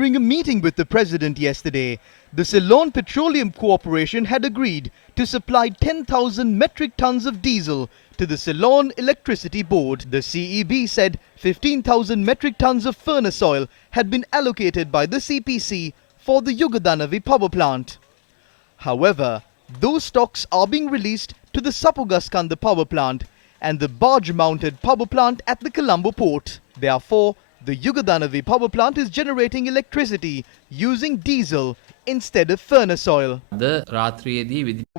During a meeting with the President yesterday, the Ceylon Petroleum Corporation had agreed to supply 10,000 metric tons of diesel to the Ceylon Electricity Board. The CEB said 15,000 metric tons of furnace oil had been allocated by the CPC for the Yugadanavi power plant. However, those stocks are being released to the Sapugaskanda power plant and the barge-mounted power plant at the Colombo port. Therefore, the Yugadanavi power plant is generating electricity using diesel instead of furnace oil.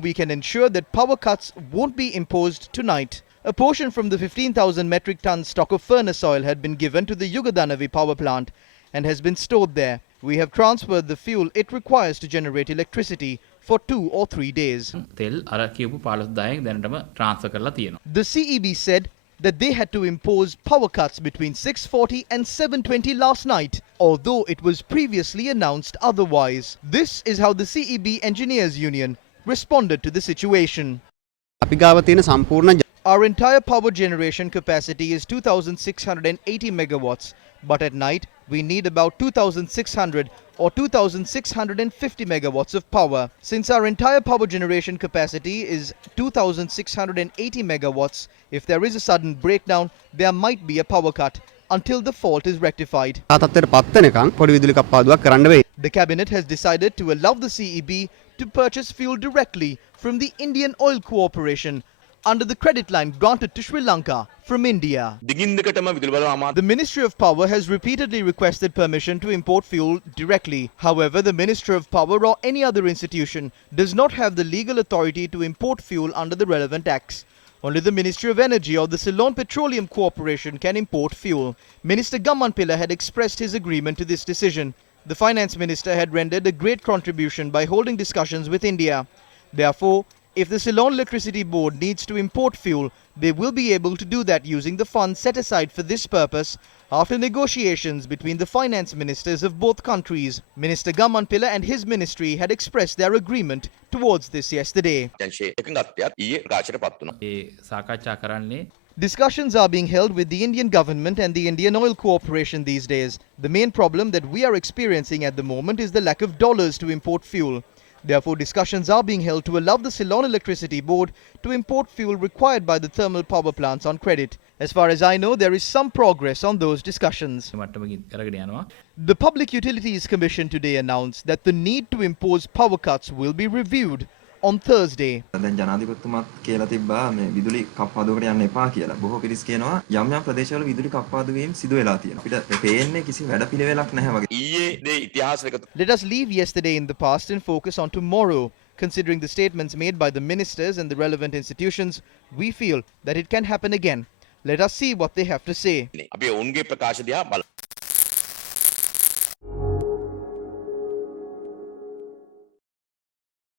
We can ensure that power cuts won't be imposed tonight. A portion from the 15,000 metric ton stock of furnace oil had been given to the Yugadanavi power plant and has been stored there. We have transferred the fuel it requires to generate electricity for 2 or 3 days. The CEB said that they had to impose power cuts between 6:40 and 7:20 last night, although it was previously announced otherwise. This is how the CEB Engineers Union responded to the situation. Our entire power generation capacity is 2,680 megawatts, but at night we need about 2,600 or 2,650 megawatts of power. Since our entire power generation capacity is 2,680 megawatts, if there is a sudden breakdown, there might be a power cut until the fault is rectified. The cabinet has decided to allow the CEB to purchase fuel directly from the Indian Oil Corporation under the credit line granted to Sri Lanka from India. The Ministry of Power has repeatedly requested permission to import fuel directly. However, the Ministry of Power or any other institution does not have the legal authority to import fuel under the relevant acts. Only the Ministry of Energy or the Ceylon Petroleum Corporation can import fuel. Minister Gammanpilla had expressed his agreement to this decision. The Finance Minister had rendered a great contribution by holding discussions with India. Therefore, if the Ceylon Electricity Board needs to import fuel, they will be able to do that using the funds set aside for this purpose after negotiations between the finance ministers of both countries. Minister Gammanpilla and his ministry had expressed their agreement towards this yesterday. Discussions are being held with the Indian government and the Indian Oil Corporation these days. The main problem that we are experiencing at the moment is the lack of dollars to import fuel. Therefore, discussions are being held to allow the Ceylon Electricity Board to import fuel required by the thermal power plants on credit. As far as I know, there is some progress on those discussions. The Public Utilities Commission today announced that the need to impose power cuts will be reviewed on Thursday. Let us leave yesterday in the past and focus on tomorrow. Considering the statements made by the ministers and the relevant institutions, we feel that it can happen again. Let us see what they have to say.